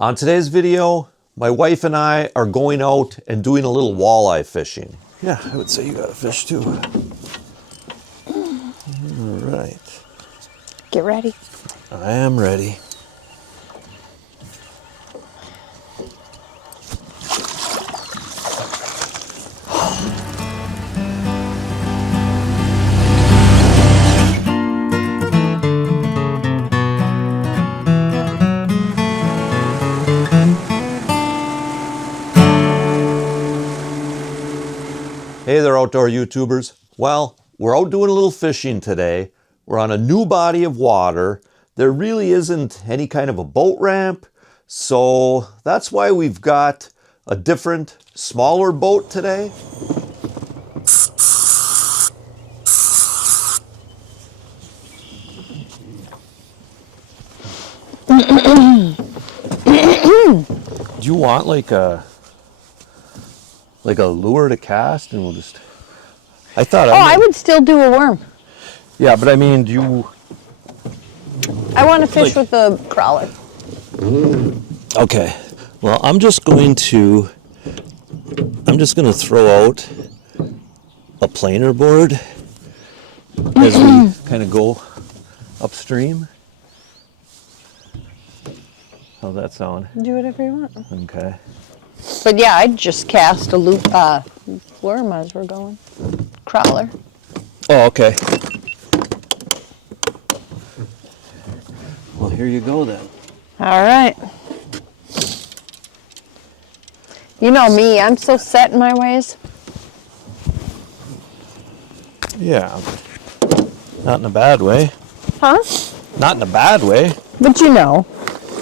On today's video, my wife and I are going out and doing a little walleye fishing. Yeah, I would say you got a fish too. All right. Get ready. I am ready. Hey there, outdoor YouTubers. Well, we're out doing a little fishing today. We're on a new body of water. There really isn't any kind of a boat ramp, so that's why we've got a different, smaller boat today. Do you want like a lure to cast, and we'll just... I would still do a worm. Yeah, but I mean, do you... I want to fish with a crawler. Okay. Well, I'm just going to throw out a planer board as we kind of go upstream. How's that sound? Do whatever you want. Okay. But yeah, I'd just cast a loop, worm as we're going. Crawler. Oh, okay. Well, here you go then. All right. You know me, I'm so set in my ways. Yeah. Not in a bad way. Huh? Not in a bad way. But you know,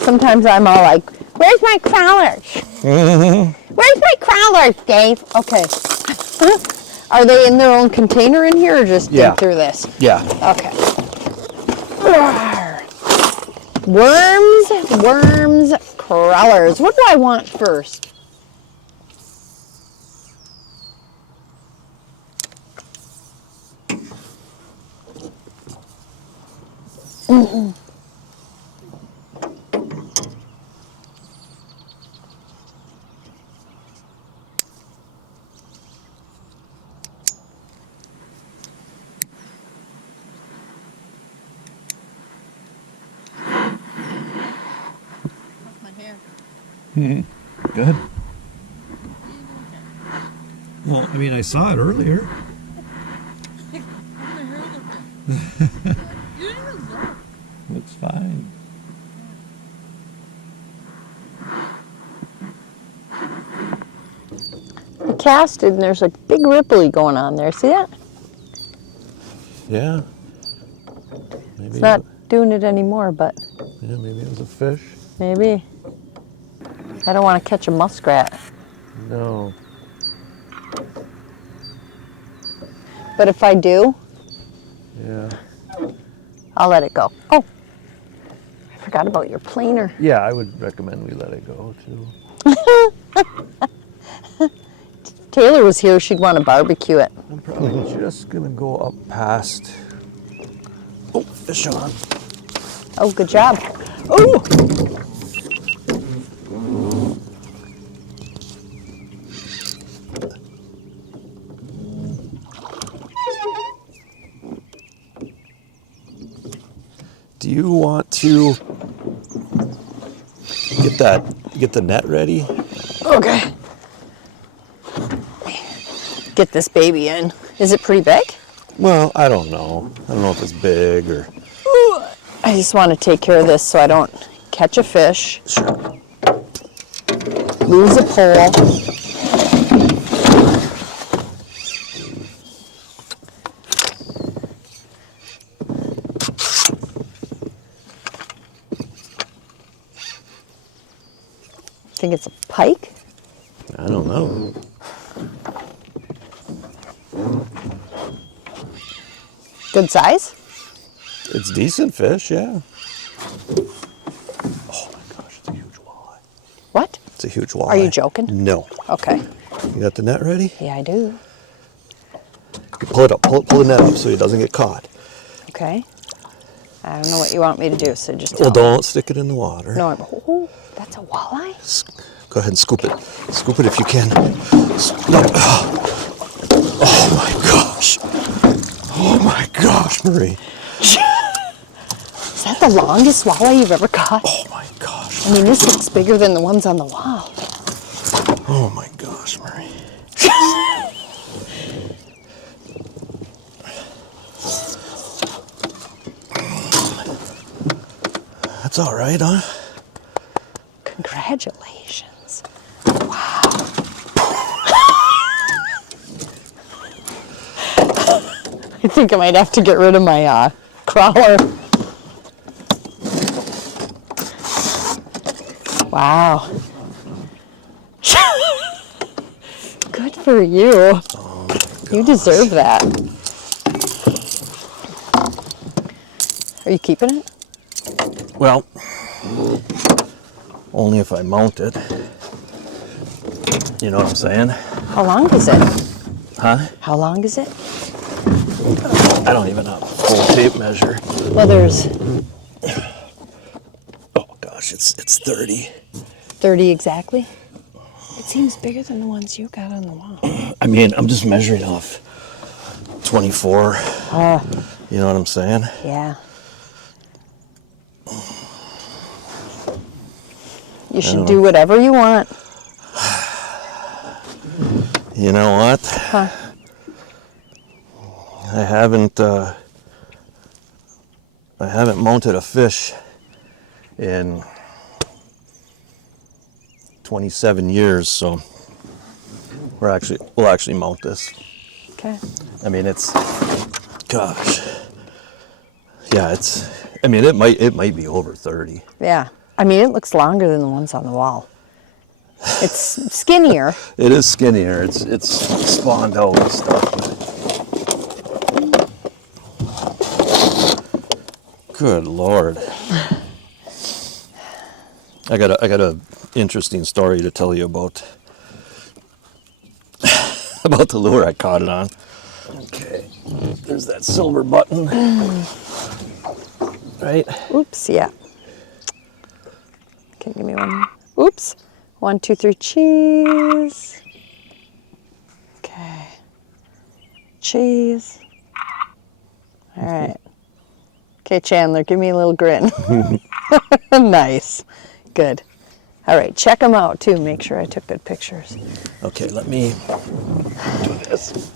sometimes I'm all like, where's my crawlers? Where's my crawlers, Dave? Okay. Are they in their own container in here or just dig through this? Yeah. Okay. Worms, crawlers. What do I want first? Good. Well, I mean, I saw it earlier. It's fine. I casted and there's a big ripply going on there. See that? Yeah. Maybe It's not doing it anymore, but yeah, maybe it was a fish. maybe. I don't want to catch a muskrat. No. But if I do, Yeah. I'll let it go. Oh, I forgot about your planer. Yeah, I would recommend we let it go too. Taylor was here, she'd want to barbecue it. I'm probably just gonna go up past. Oh, fish on. Oh, good job. Oh! Do you want to get the net ready? Okay. Get this baby in. Is it pretty big? Well, I don't know. I don't know if it's big or... I just want to take care of this so I don't catch a fish, Sure. lose a pole. Think it's a pike? I don't know. Good size? It's decent fish, yeah. Oh my gosh, it's a huge walleye. What? It's a huge walleye. Are you joking? No. Okay. You got the net ready? Yeah, I do. You pull it up, pull the net up so it doesn't get caught. Okay. I don't know what you want me to do, so just Well, tell me. don't stick it in the water. No, oh, that's a walleye? Go ahead and scoop it. Scoop it if you can. Oh my gosh. Oh my gosh, Marie. Is that the longest walleye you've ever caught? Oh my gosh. I mean, this looks bigger than the ones on the wall. Oh my gosh, Marie. That's all right, huh? Congratulations. Wow. I think I might have to get rid of my crawler. Wow. Good for you. Oh you deserve that. Are you keeping it? Well, only if I mount it. You know what I'm saying? How long is it? Huh? How long is it? I don't even have a full tape measure. Well, there's Oh gosh, it's 30. 30 exactly. It seems bigger than the ones you got on the wall. I mean, I'm just measuring off 24. You know what I'm saying? Yeah. You should do whatever you want. You know what? Huh? I haven't mounted a fish in 27 years, so we'll actually mount this. Okay. I mean, gosh. Yeah, it might be over 30. Yeah. I mean, it looks longer than the ones on the wall. It's skinnier. It is skinnier. It's spawned out and stuff. Good Lord. I got a interesting story to tell you about about the lure I caught it on. Okay. There's that silver button. Right? Oops, yeah. Okay, give me one. Oops. 1, 2, 3, cheese. Okay. Cheese. All right. Okay, Chandler, give me a little grin. Nice. Good. All right, check them out too. Make sure I took good pictures. Okay, let me do this.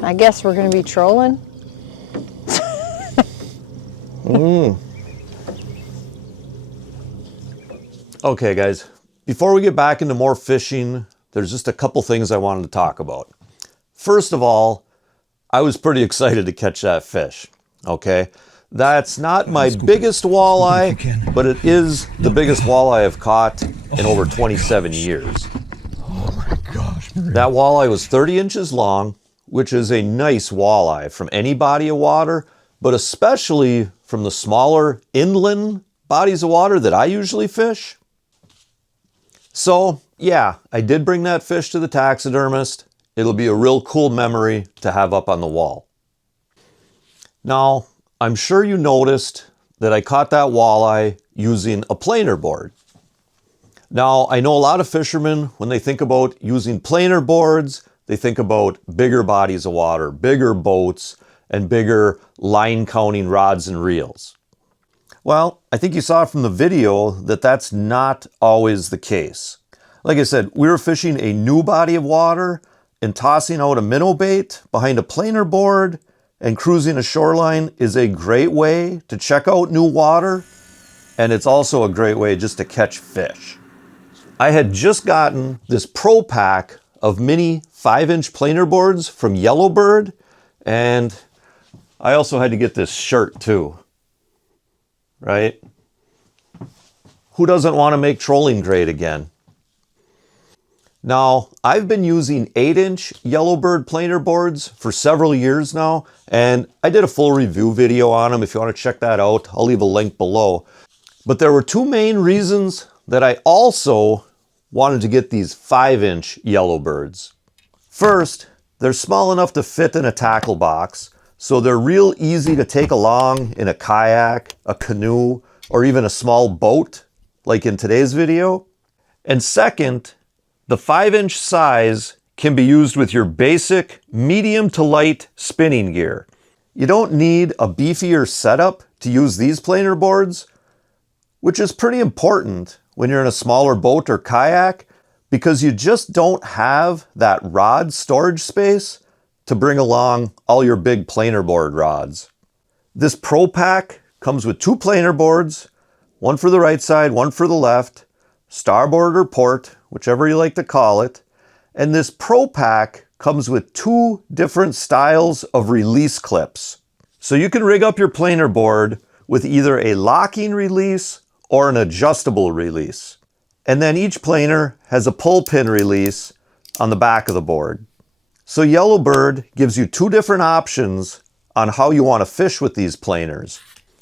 I guess we're going to be trolling. Okay, guys, before we get back into more fishing, there's just a couple things I wanted to talk about. First of all, I was pretty excited to catch that fish, okay? That's not my biggest walleye, but it is the biggest walleye I've caught in over 27 years. Oh my gosh, Marie. That walleye was 30 inches long, which is a nice walleye from any body of water, but especially from the smaller inland bodies of water that I usually fish. So, yeah, I did bring that fish to the taxidermist. It'll be a real cool memory to have up on the wall. Now, I'm sure you noticed that I caught that walleye using a planer board. Now, I know a lot of fishermen, when they think about using planer boards, they think about bigger bodies of water, bigger boats, and bigger line counting rods and reels. Well, I think you saw from the video that that's not always the case. Like I said, we were fishing a new body of water and tossing out a minnow bait behind a planer board and cruising a shoreline is a great way to check out new water, and it's also a great way just to catch fish. I had just gotten this pro pack of mini 5-inch planer boards from Yellowbird, and I also had to get this shirt too, right? Who doesn't want to make trolling great again? Now, I've been using 8-inch Yellowbird planer boards for several years now, and I did a full review video on them. If you want to check that out, I'll leave a link below. But there were two main reasons that I also wanted to get these 5-inch Yellowbirds. First, They're small enough to fit in a tackle box, so they're real easy to take along in a kayak, a canoe, or even a small boat, like in today's video. And second, the 5-inch size can be used with your basic medium to light spinning gear. You don't need a beefier setup to use these planer boards, which is pretty important when you're in a smaller boat or kayak, because you just don't have that rod storage space to bring along all your big planer board rods. This Pro Pack comes with 2 planer boards, one for the right side, one for the left, starboard or port, whichever you like to call it. And this Pro Pack comes with 2 different styles of release clips. So you can rig up your planer board with either a locking release or an adjustable release. And then each planer has a pull pin release on the back of the board. So Yellowbird gives you 2 different options on how you want to fish with these planers.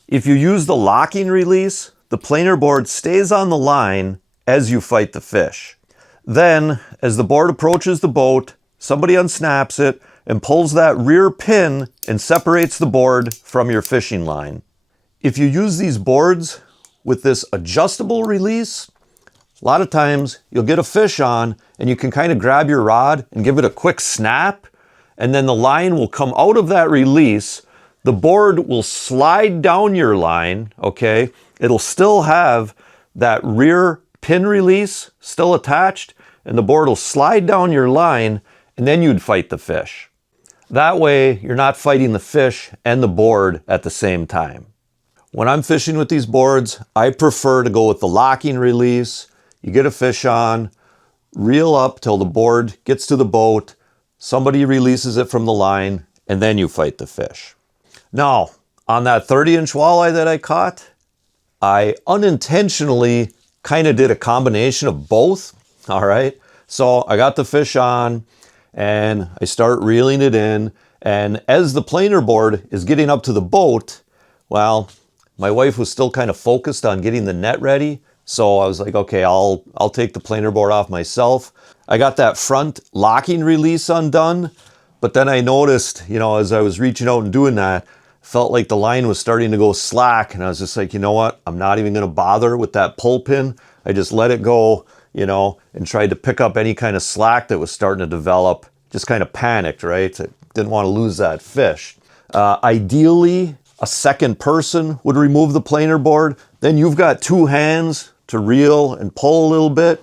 If you use the locking release, the planer board stays on the line as you fight the fish. Then, as the board approaches the boat, somebody unsnaps it and pulls that rear pin and separates the board from your fishing line. If you use these boards with this adjustable release, a lot of times you'll get a fish on and you can kind of grab your rod and give it a quick snap, and then the line will come out of that release. The board will slide down your line, okay? It'll still have that rear pin release still attached, and the board will slide down your line, and then you'd fight the fish. That way, you're not fighting the fish and the board at the same time. When I'm fishing with these boards, I prefer to go with the locking release. You get a fish on, reel up till the board gets to the boat, somebody releases it from the line, and then you fight the fish. Now, on that 30-inch walleye that I caught, I unintentionally kind of did a combination of both, all right? So I got the fish on, and I start reeling it in, and as the planer board is getting up to the boat, well, my wife was still kind of focused on getting the net ready, so I was like, okay, I'll take the planer board off myself. I got that front locking release undone, but then I noticed, as I was reaching out and doing that, felt like the line was starting to go slack, and I was just like, you know what? I'm not even going to bother with that pull pin. I just let it go, and tried to pick up any kind of slack that was starting to develop. Just kind of panicked, right? I didn't want to lose that fish. Ideally, a second person would remove the planer board. Then you've got 2 hands to reel and pull a little bit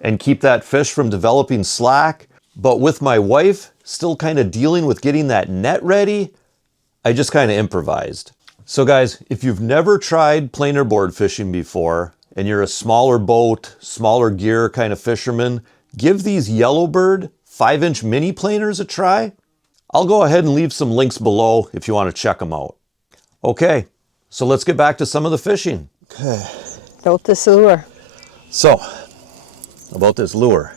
and keep that fish from developing slack. But with my wife still kind of dealing with getting that net ready, I just kind of improvised. So guys, if you've never tried planer board fishing before and you're a smaller boat, smaller gear kind of fisherman, give these Yellowbird 5-inch mini planers a try. I'll go ahead and leave some links below if you want to check them out. Okay, so let's get back to some of the fishing. Okay. Built this lure. So, about this lure.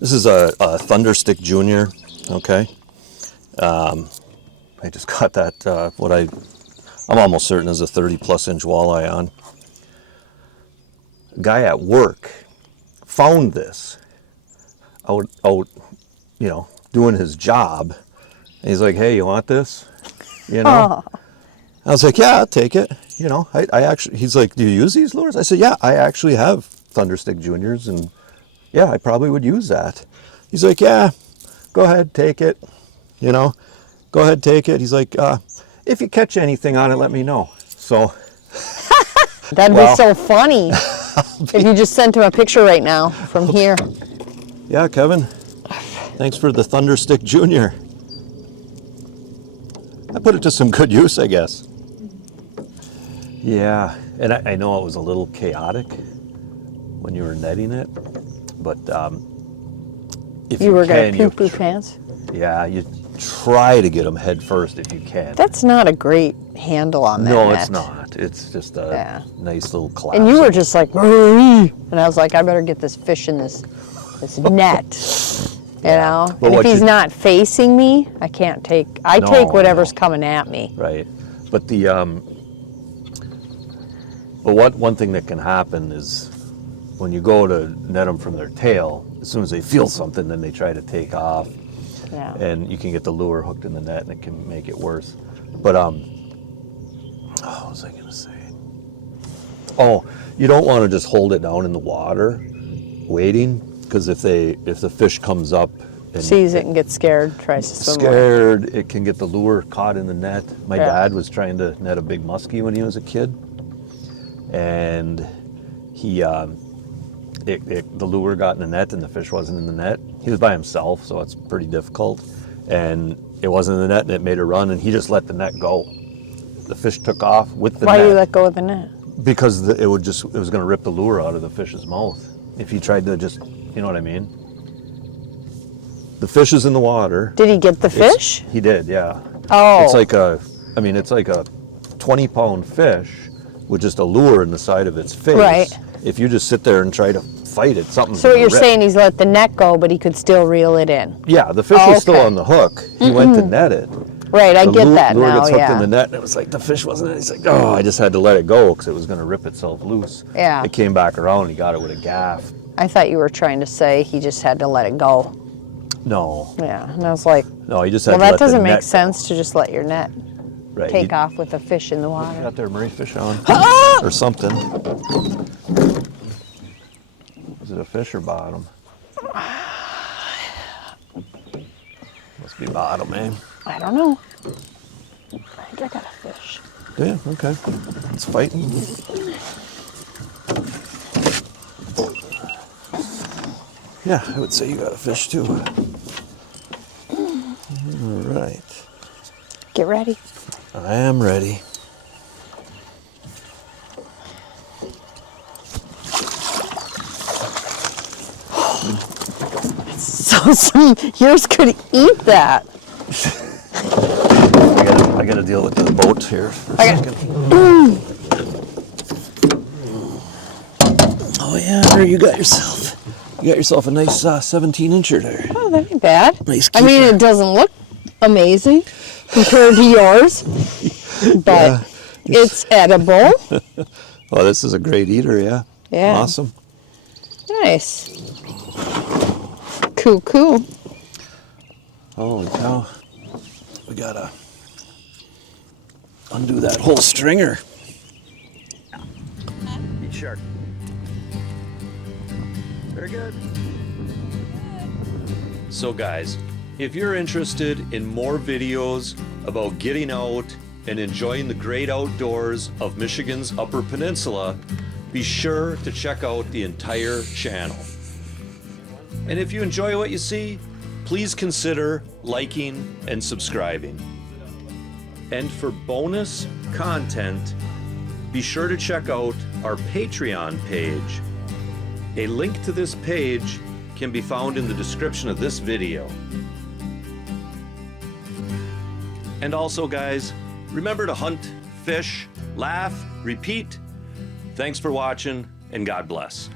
This is a Thunderstick Junior, okay? I just got that, I'm almost certain is a 30+ inch walleye on. A guy at work found this out, doing his job. And he's like, hey, you want this? Oh. I was like, yeah, I'll take it. I actually, he's like, do you use these lures? I said, yeah, I actually have Thunderstick Juniors, and yeah, I probably would use that. He's like, yeah, go ahead, take it. Go ahead, take it. He's like, if you catch anything on it, let me know. So. That'd be so funny if you just sent him a picture right now from here. Yeah, Kevin, thanks for the Thunderstick Junior. I put it to some good use, I guess. Yeah, and I know it was a little chaotic when you were netting it, but if you were can, gonna poop pants? Yeah, you try to get them head first if you can. That's not a great handle on that No, net. It's not. It's just a nice little collapse. And you were just like, and I was like, I better get this fish in this net. But and if he's not facing me, I can't take. I take whatever's coming at me. Right, but but one thing that can happen is when you go to net them from their tail, as soon as they feel something, then they try to take off, Yeah. And you can get the lure hooked in the net and it can make it worse. But what was I gonna say? Oh, you don't want to just hold it down in the water waiting, because if the fish comes up and Sees it and gets scared, tries to swim away. scared, it can get the lure caught in the net. My Yeah. dad was trying to net a big muskie when he was a kid, and he the lure got in the net and the fish wasn't in the net. He was by himself, so it's pretty difficult, and it wasn't in the net and it made a run, and he just let the net go. The fish took off with the Why net. do you let go of the net? Because it was going to rip the lure out of the fish's mouth if he tried to just, you know what I mean? The fish is in the water. Did he get the fish? He did, yeah. Oh. It's like a 20-pound fish with just a lure in the side of its face. Right. If you just sit there and try to fight it, something's So what gonna you're rip. saying, he's let the net go, but he could still reel it in. Yeah, the fish Oh, was still okay. on the hook. He went to net it. Right, I get that lure now, gets hooked yeah. in the net, and it was like the fish wasn't in it. He's like, oh, I just had to let it go because it was going to rip itself loose. Yeah. It came back around, and he got it with a gaff. I thought you were trying to say he just had to let it go. No, Yeah, and I was like, no, he just had well, to that let the doesn't net make go. sense to just let your net Right. take off with a fish in the water. Got their marine fish on Ah! or something. Is it a fish or bottom? Must be bottom, eh? I don't know. I think I got a fish. Yeah, okay. It's fighting. Yeah, I would say you got a fish too. All right. Get ready. I am ready. So yours could eat that. I gotta deal with the boat here for a Okay. second. Oh yeah, you got yourself a nice 17-incher there. Oh, that ain't bad. Nice I mean, keeper. it doesn't look amazing compared to yours, but it's edible. Well, this is a great eater, yeah. Yeah. Awesome. Nice. Cool. Holy cow. We gotta undo that whole stringer. Eat shark. Very good. So guys, if you're interested in more videos about getting out and enjoying the great outdoors of Michigan's Upper Peninsula, be sure to check out the entire channel. And if you enjoy what you see, please consider liking and subscribing. And for bonus content, be sure to check out our Patreon page. A link to this page can be found in the description of this video. And also guys, remember to hunt, fish, laugh, repeat. Thanks for watching, and God bless.